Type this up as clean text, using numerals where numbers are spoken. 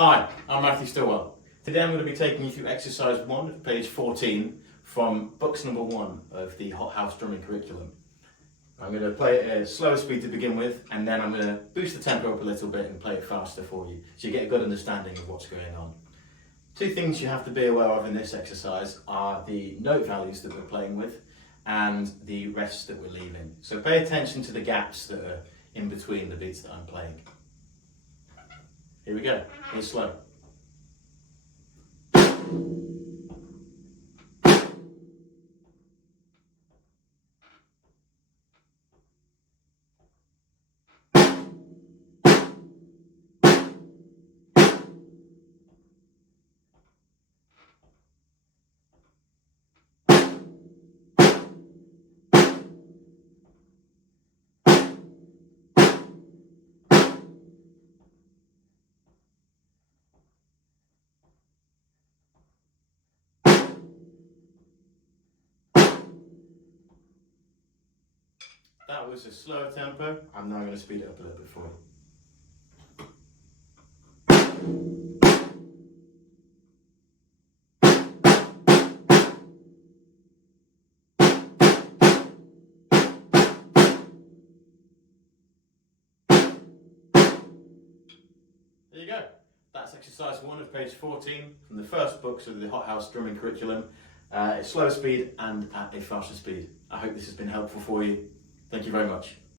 Hi, I'm Matthew Stillwell. Today I'm going to be taking you through exercise 1 of page 14 from books number 1 of the Hot House drumming curriculum. I'm going to play it at a slower speed to begin with, and then I'm going to boost the tempo up a little bit and play it faster for you so you get a good understanding of what's going on. Two things you have to be aware of in this exercise are the note values that we're playing with and the rests that we're leaving. So pay attention to the gaps that are in between the beats that I'm playing. Here we go, here's slow. That was a slower tempo. I'm now going to speed it up a little bit for you. There you go. That's exercise 1 of page 14 from the first books of the Hot House drumming curriculum. It's slower speed and at a faster speed. I hope this has been helpful for you. Thank you very much.